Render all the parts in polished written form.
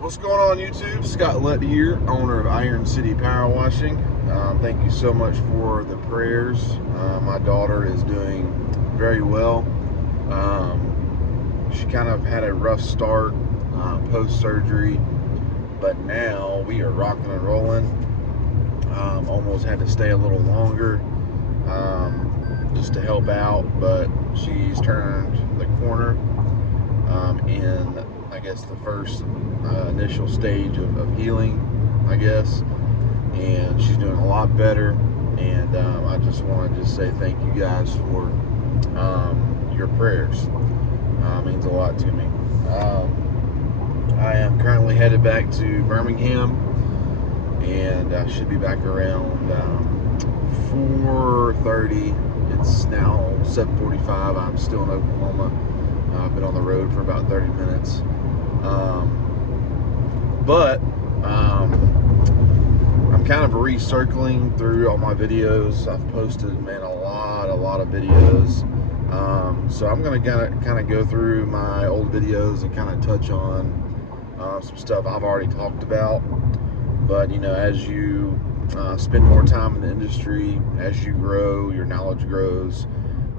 What's going on YouTube? Scott Lett here, owner of Iron City Power Washing. Thank you so much for the prayers. My daughter is doing very well. She kind of had a rough start post-surgery, but now we are rocking and rolling. Almost had to stay a little longer just to help out, but she's turned the corner in, I guess, the first initial stage of healing, I guess, and she's doing a lot better. And I just want to say thank you guys for your prayers. It means a lot to me. I am currently headed back to Birmingham, and I should be back around 4:30. It's now 7:45. I'm still in Oklahoma. I've been on the road for about 30 minutes. But I'm kind of recircling through all my videos. I've posted, man, a lot of videos. So I'm going to kind of go through my old videos and kind of touch on some stuff I've already talked about. But, you know, as you spend more time in the industry, as you grow, your knowledge grows.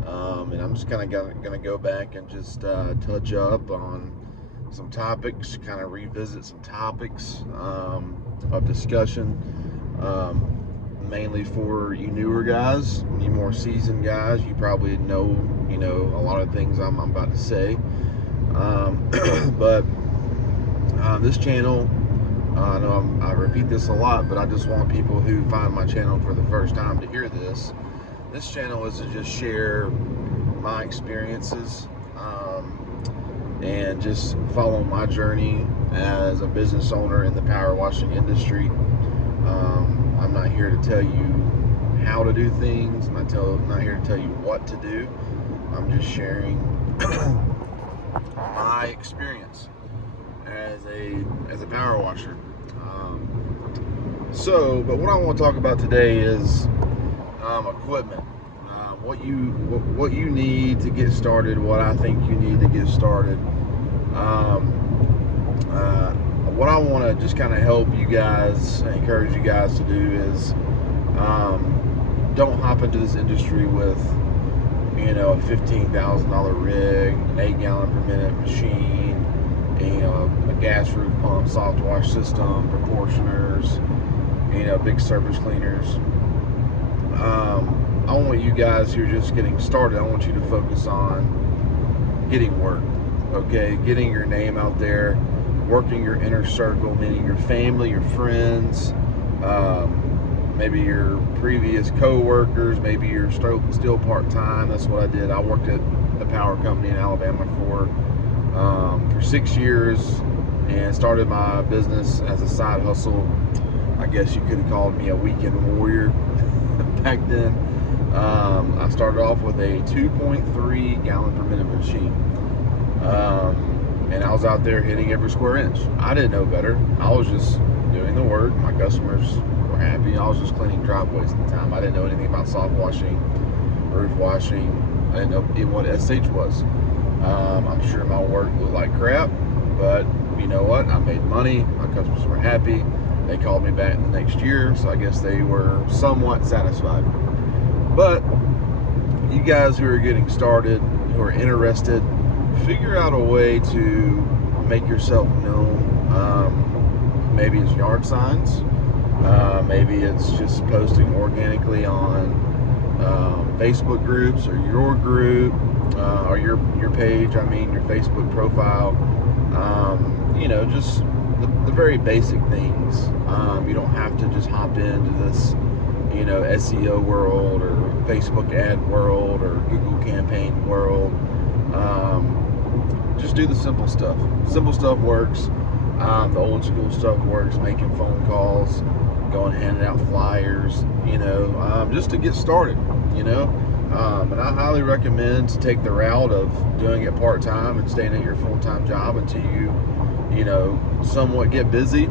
And I'm just kind of going to go back and just touch up on some topics, kind of revisit some topics of discussion, mainly for you newer guys. You more seasoned guys, you probably know a lot of things I'm about to say. But this channel, I know I repeat this a lot, but I just want people who find my channel for the first time to hear this. This channel is to just share my experiences and just follow my journey as a business owner in the power washing industry. I'm not here to tell you how to do things. I'm not here to tell you what to do. I'm just sharing my experience as a power washer. But what I want to talk about today is equipment. What you need to get started, what I think you need to get started. What I want to just kind of help you guys, encourage you guys to do is don't hop into this industry with a $15,000 rig, an 8-gallon per minute machine, a gas roof pump, soft wash system, proportioners, big surface cleaners. I want you guys who are just getting started, I want you to focus on getting work, okay? Getting your name out there, working your inner circle, meaning your family, your friends, maybe your previous co-workers, maybe you're still part-time. That's what I did. I worked at the power company in Alabama for 6 years and started my business as a side hustle. I guess you could have called me a weekend warrior back then. I started off with a 2.3 gallon per minute machine. And I was out there hitting every square inch. I didn't know better. I was just doing the work. My customers were happy. I was just cleaning driveways at the time. I didn't know anything about soft washing, roof washing. I didn't know even what SH was. I'm sure my work looked like crap, but you know what? I made money. My customers were happy. They called me back the next year, so I guess they were somewhat satisfied. But you guys who are getting started, who are interested, figure out a way to make yourself known. Maybe it's yard signs. Maybe it's just posting organically on Facebook groups or your group or your page. I mean, your Facebook profile. Just the very basic things. You don't have to just hop into this SEO world or Facebook ad world or Google campaign world. Just do the simple stuff. Simple stuff works. The old school stuff works. Making phone calls, going handing out flyers, just to get started, And I highly recommend to take the route of doing it part-time and staying at your full-time job until you somewhat get busy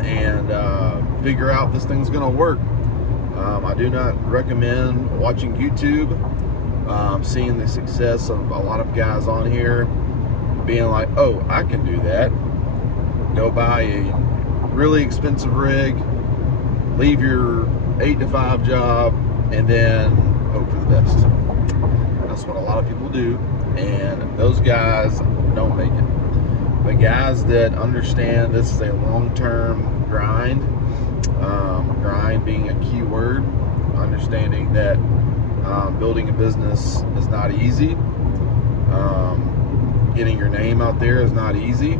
and figure out this thing's going to work. I do not recommend watching YouTube, seeing the success of a lot of guys on here, being like, oh, I can do that. go buy a really expensive rig, leave your 8 to 5 job, and then hope for the best. That's what a lot of people do, and those guys don't make it. The guys that understand this is a long-term grind, grind being a key word, understanding that building a business is not easy. Getting your name out there is not easy.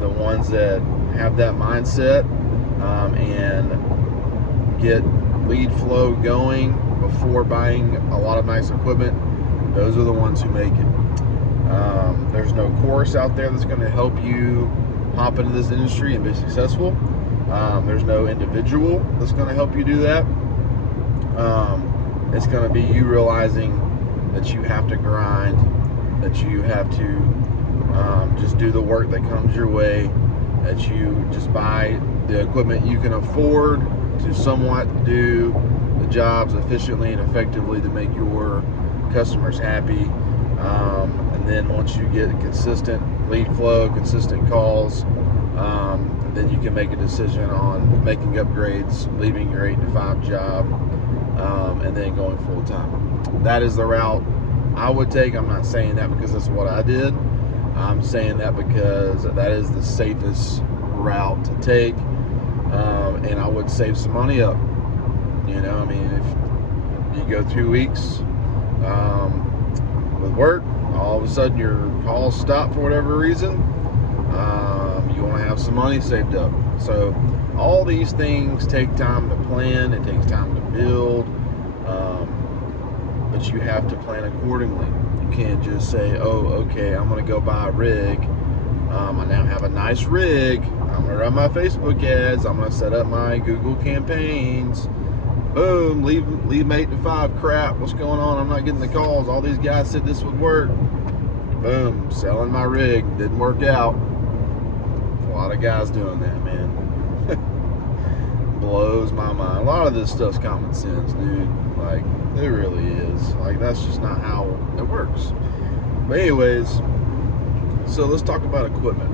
The ones that have that mindset and get lead flow going before buying a lot of nice equipment, those are the ones who make it. There's no course out there that's going to help you hop into this industry and be successful. There's no individual that's going to help you do that. It's going to be you realizing that you have to grind, that you have to just do the work that comes your way, that you just buy the equipment you can afford to somewhat do the jobs efficiently and effectively to make your customers happy. And then once you get consistent lead flow, consistent calls, then you can make a decision on making upgrades, leaving your 8 to 5 job, and then going full time. That is the route I would take. I'm not saying that because that's what I did. I'm saying that because that is the safest route to take, and I would save some money up. You know, I mean, if you go 2 weeks with work, all of a sudden your calls stop for whatever reason, you want to have some money saved up. So all these things take time to plan. It takes time to build, but you have to plan accordingly. You can't just say, oh, okay, I'm going to go buy a rig. I now have a nice rig. I'm going to run my Facebook ads. I'm going to set up my Google campaigns. Boom, leave 8 to 5. Crap, what's going on? I'm not getting the calls. All these guys said this would work. Boom, selling my rig. Didn't work out. A lot of guys doing that, man. Blows my mind. A lot of this stuff's common sense, dude. Like, it really is. Like, that's just not how it works. But anyways, so let's talk about equipment.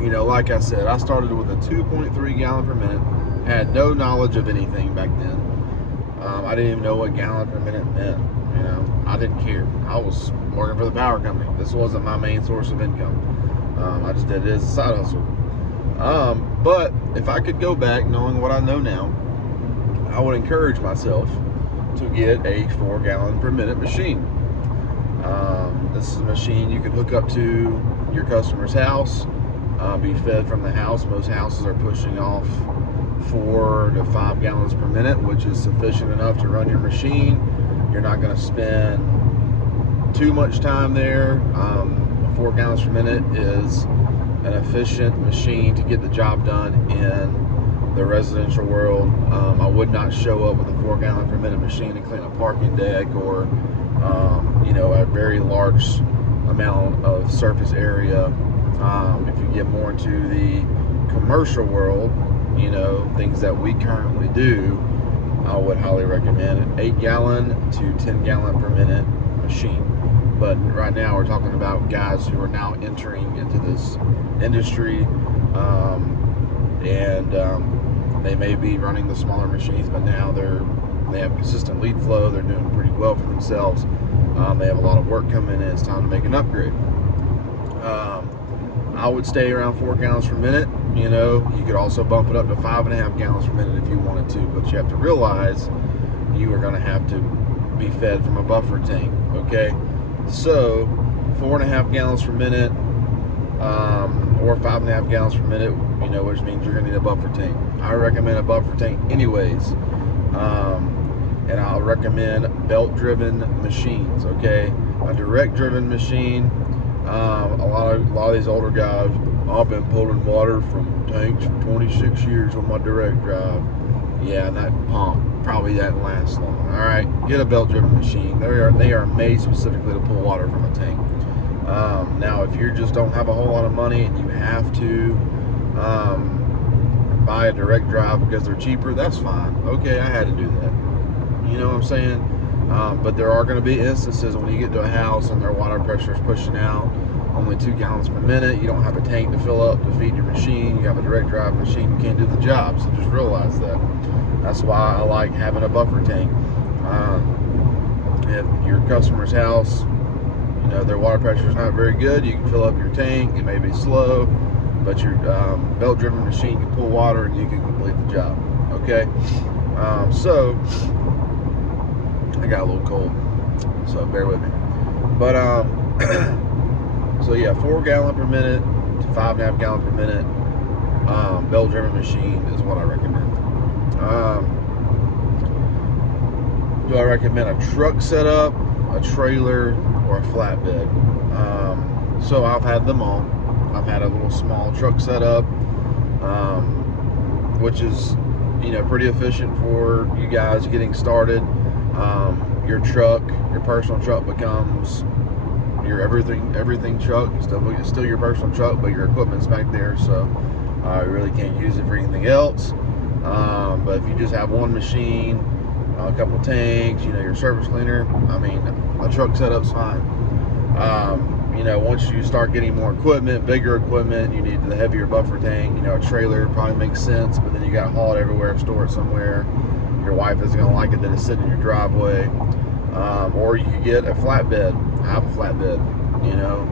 You know, like I said, I started with a 2.3 gallon per minute. Had no knowledge of anything back then. I didn't even know what gallon per minute meant. You know, I didn't care. I was working for the power company. This wasn't my main source of income. I just did it as a side hustle. But if I could go back knowing what I know now, I would encourage myself to get a 4 gallon per minute machine. This is a machine you can hook up to your customer's house, be fed from the house. Most houses are pushing off 4 to 5 gallons per minute, which is sufficient enough to run your machine. You're not going to spend too much time there. 4 gallons per minute is an efficient machine to get the job done in the residential world. I would not show up with a 4 gallon per minute machine to clean a parking deck or you know, a very large amount of surface area. If you get more into the commercial world, you know, things that we currently do, I would highly recommend an 8 gallon to 10 gallon per minute machine. But right now we're talking about guys who are now entering into this industry, and they may be running the smaller machines, but now they have consistent lead flow. They're doing pretty well for themselves. They have a lot of work coming in. It's time to make an upgrade. I would stay around 4 gallons per minute. You know, you could also bump it up to 5.5 gallons per minute if you wanted to, but you have to realize you are going to have to be fed from a buffer tank. Okay, so 4.5 gallons per minute, or 5.5 gallons per minute, you know, which means you're going to need a buffer tank. I recommend a buffer tank anyways, and I'll recommend belt-driven machines. Okay, a direct-driven machine. A lot of these older guys, I've been pulling water from tanks for 26 years on my direct drive. Yeah, and that pump probably doesn't last long. All right, get a belt-driven machine. They are made specifically to pull water from a tank. Now, if you just don't have a whole lot of money and you have to buy a direct drive because they're cheaper, that's fine. Okay, I had to do that. You know what I'm saying? But there are going to be instances when you get to a house and their water pressure is pushing out only only 2 gallons per minute. You don't have a tank to fill up to feed your machine. You have a direct drive machine. You can't do the job. So just realize that. That's why I like having a buffer tank. If your customer's house, you know, their water pressure is not very good, you can fill up your tank. It may be slow, but your belt-driven machine can pull water and you can complete the job. Okay, so I got a little cold, so bear with me. But so yeah, 4 gallon per minute to 5.5 gallon per minute belt-driven machine is what I recommend. Do I recommend a truck setup, a trailer, or a flatbed? So I've had them all. I've had a little small truck setup, which is, you know, pretty efficient for you guys getting started. Your truck, your personal truck becomes your everything truck. It's still your personal truck, but your equipment's back there, so you really can't use it for anything else. But if you just have one machine, a couple tanks, you know, your surface cleaner, I mean, a truck setup's fine. You know, once you start getting more equipment, bigger equipment, you need the heavier buffer tank. You know, a trailer probably makes sense, but then you got to haul it everywhere, store it somewhere. Your wife isn't going to like it that it's sitting in your driveway. Or you could get a flatbed. I have a flatbed, you know,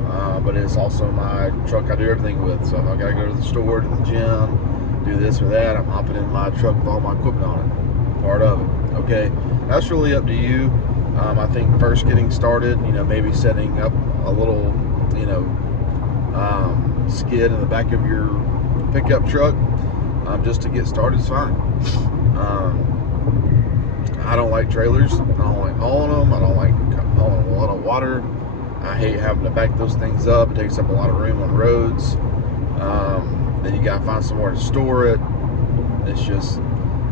but it's also my truck I do everything with. So if I got to go to the store, to the gym, do this or that, I'm hopping in my truck with all my equipment on it. Part of it. Okay, that's really up to you. I think first getting started, you know, maybe setting up a little, you know, skid in the back of your pickup truck just to get started is fine. I don't like trailers. I don't like hauling them. I don't like hauling a lot of water. I hate having to back those things up. It takes up a lot of room on roads. Then you gotta find somewhere to store it. It's just,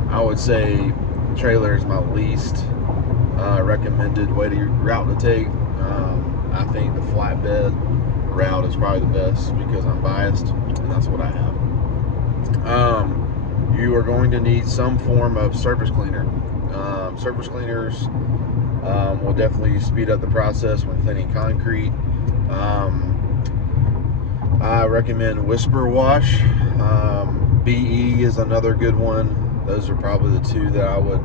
I would say trailer is my least recommended route to take. I think the flatbed route is probably the best because I'm biased, and that's what I have. You are going to need some form of surface cleaner. Surface cleaners will definitely speed up the process when cleaning concrete. I recommend Whisper Wash. BE is another good one. Those are probably the two that I would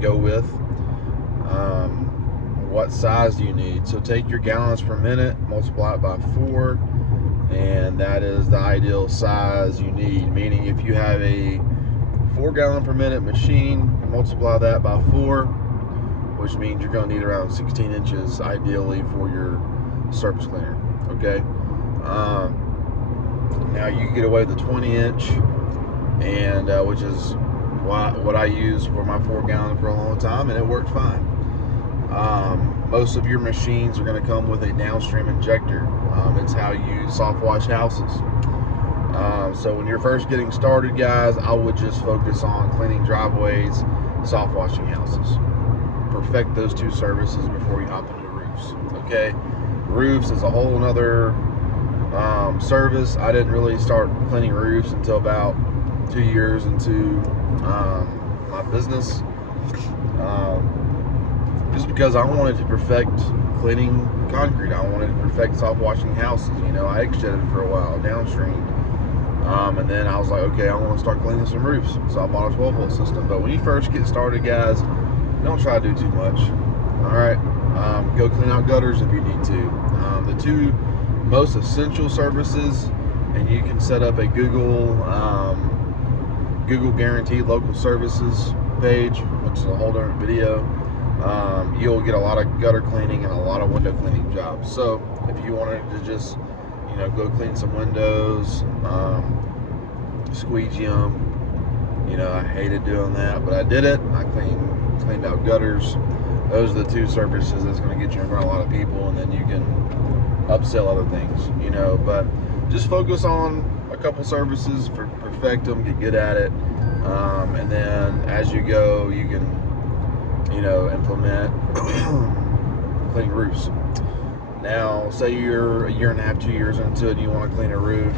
go with. What size do you need? So take your gallons per minute, multiply it by 4, and that is the ideal size you need. Meaning if you have a 4 gallon per minute machine, multiply that by 4, which means you're going to need around 16 inches ideally for your surface cleaner. Okay. Now you can get away with the 20-inch, and which is what I used for my 4 gallon for a long time, and it worked fine. Most of your machines are going to come with a downstream injector. It's how you soft wash houses. So when you're first getting started, guys, I would just focus on cleaning driveways, soft washing houses. Perfect those two services before you hop into roofs. Okay, roofs is a whole nother service. I didn't really start cleaning roofs until about 2 years into my business, just because I wanted to perfect cleaning concrete. I wanted to perfect soft washing houses. You know, I egg-shedded for a while downstream, and then I was like, okay, I want to start cleaning some roofs, so I bought a 12-volt system. But when you first get started, guys, don't try to do too much. All right, go clean out gutters if you need to. The two most essential services, and you can set up a Google guaranteed local services page, which is a whole different video. You'll get a lot of gutter cleaning and a lot of window cleaning jobs. So if you wanted to just, you know, go clean some windows, squeegee them, you know, I hated doing that, but I did it. I cleaned out gutters. Those are the two services that's going to get you in front of a lot of people, and then you can upsell other things, you know. But just focus on a couple services, perfect them, get good at it, and then as you go, you can, you know, implement clean roofs. Now, say you're a year and a half, 2 years into it, and you want to clean a roof.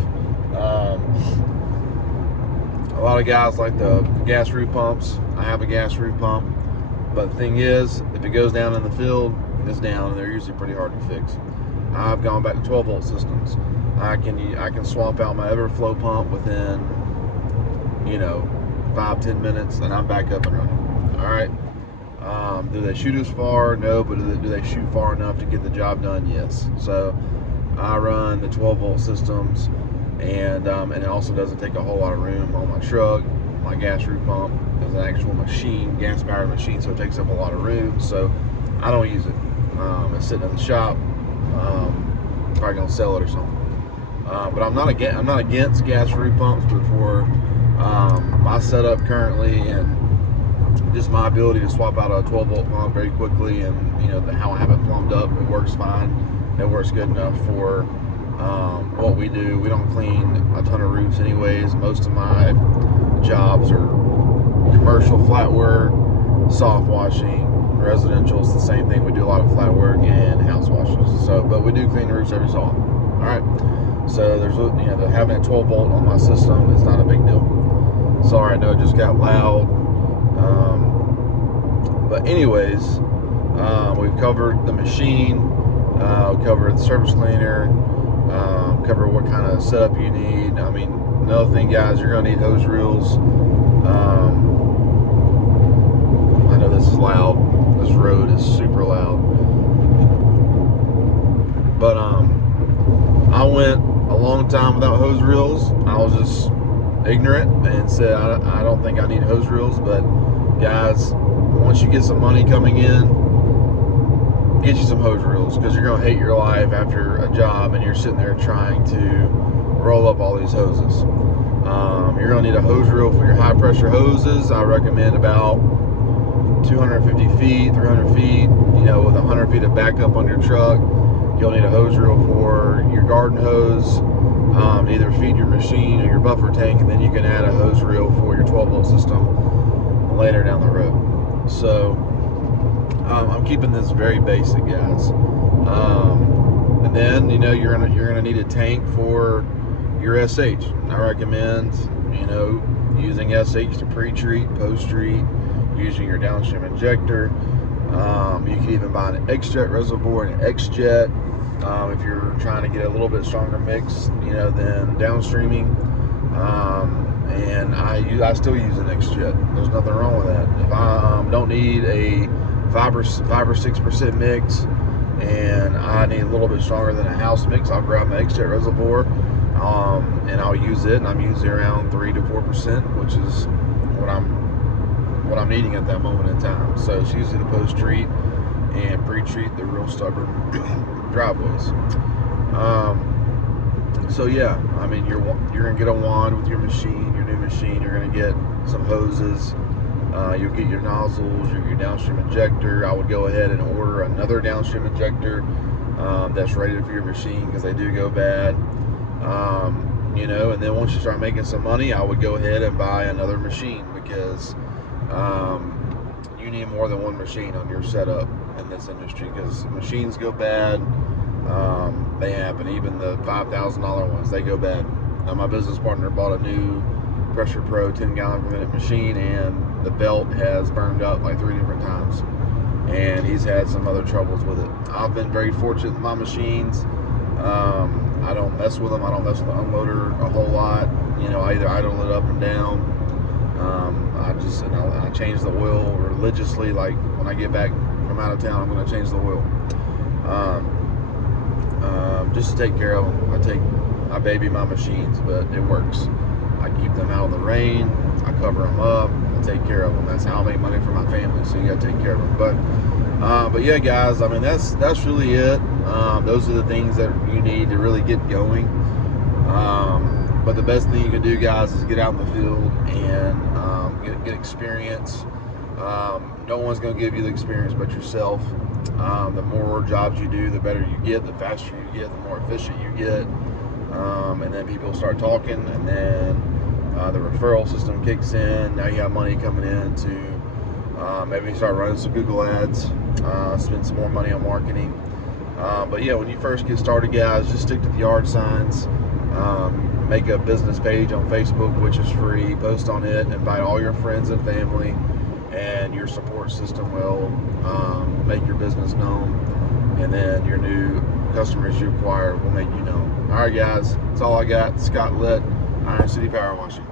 A lot of guys like the gas roof pumps. I have a gas roof pump, but the thing is, if it goes down in the field, it's down, and they're usually pretty hard to fix. I've gone back to 12 volt systems. I can swap out my Everflow pump within 5-10 minutes, and I'm back up and running. All right. Do they shoot as far? No, but do they shoot far enough to get the job done? Yes. So I run the 12 volt systems, and it also doesn't take a whole lot of room on my truck. My gas roof pump is an actual machine, gas powered machine, so it takes up a lot of room. So I don't use it. It's sitting in the shop. Probably gonna sell it or something. But I'm not against gas roof pumps, but for my setup currently and just my ability to swap out a 12 volt pump very quickly, and how I have it plumbed up, it works fine. It works good enough for what we do. We don't clean a ton of roofs anyways. Most of my jobs are commercial flat work, soft washing. Residential is the same thing. We do a lot of flat work and house washes. So, but we do clean roofs every so often. All right. So there's having a 12 volt on my system is not a big deal. Sorry, I know it just got loud. But anyways, we've covered the machine, we covered the surface cleaner, covered what kind of setup you need. I mean, another thing, guys, you're gonna need hose reels. I know this is loud. This road is super loud. But I went a long time without hose reels. I was just ignorant and said I don't think I need hose reels. But guys, once you get some money coming in, get you some hose reels, because you're gonna hate your life after a job and you're sitting there trying to roll up all these hoses. You're gonna need a hose reel for your high pressure hoses. I recommend about 250 feet, 300 feet, with 100 feet of backup on your truck. You'll need a hose reel for your garden hose, to either feed your machine or your buffer tank, and then you can add a hose reel for your 12 volt system later down the road. So I'm keeping this very basic, guys. And then you're gonna need a tank for your SH. I recommend using SH to pre-treat, post-treat, using your downstream injector. You can even buy an X-Jet reservoir and an X-Jet if you're trying to get a little bit stronger mix, than downstreaming. And I still use an X-Jet. There's nothing wrong with that. If I don't need a 5 or 6% mix, and I need a little bit stronger than a house mix, I'll grab my X-Jet reservoir, and I'll use it. And I'm usually around 3 to 4%, which is what I'm needing at that moment in time. So it's usually to post-treat and pre-treat the real stubborn driveways. So yeah, I mean, you're gonna get a wand with your machine, your new machine. You're gonna get some hoses. You'll get your nozzles, your downstream injector. I would go ahead and order another downstream injector that's rated for your machine, because they do go bad. And then once you start making some money, I would go ahead and buy another machine, because you need more than one machine on your setup in this industry, because machines go bad. They happen. Even the $5,000 ones, they go bad. Now, my business partner bought a new Pressure Pro 10 gallon per minute machine, and the belt has burned up like 3 different times, and he's had some other troubles with it. I've been very fortunate with my machines. I don't mess with them. I don't mess with the unloader a whole lot. I either idle it up and down. I change the oil religiously. Like when I get back from out of town, I'm going to change the oil. Just to take care of them. I baby my machines, but it works. I keep them out of the rain. I cover them up. I take care of them. That's how I make money for my family. So you got to take care of them. But yeah, guys. I mean, that's really it. Those are the things that you need to really get going. But the best thing you can do, guys, is get out in the field and get experience. No one's going to give you the experience but yourself. The more jobs you do, the better you get, the faster you get, the more efficient you get. And then people start talking, and then the referral system kicks in. Now you have money coming in to maybe start running some Google ads, spend some more money on marketing. But yeah, when you first get started, guys, just stick to the yard signs. Make a business page on Facebook, which is free. Post on it, invite all your friends and family, and your support system will make your business known. And then your new customers you acquire will make you known. All right, guys, that's all I got. Scott Litt, Iron City Power Washing.